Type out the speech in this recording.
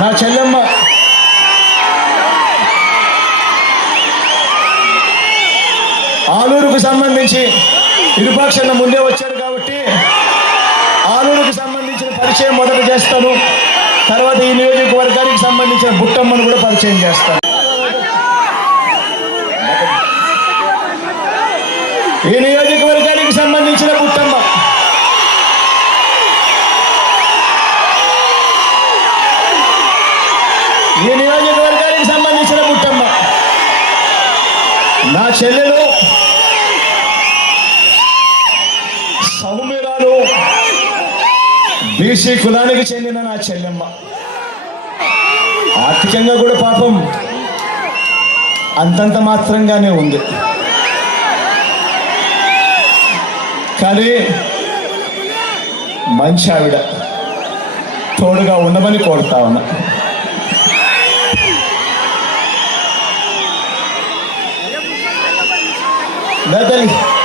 నా చెల్లెమ్మ. ఆలూరుకు సంబంధించి ఇరుపాక్షన్న ముందే వచ్చారు కాబట్టి ఆలూరుకు సంబంధించిన పరిచయం మొదట చేస్తాను. తర్వాత ఈ నియోజకవర్గానికి సంబంధించిన బుట్టమ్మను కూడా పరిచయం చేస్తాను. ఈ ఈ నియోజకవర్గానికి సంబంధించిన బుట్టమ్మ. నా చెల్లెలు సౌమ్యురాలు బీసీ కులానికి చెందిన నా చెల్లెమ్మ. ఆర్థికంగా కూడా పాపం అంతంత మాత్రంగానే ఉంది. కానీ మంచి ఆవిడ తోడుగా ఉండమని కోరుతా ఉన్నా. Natalie.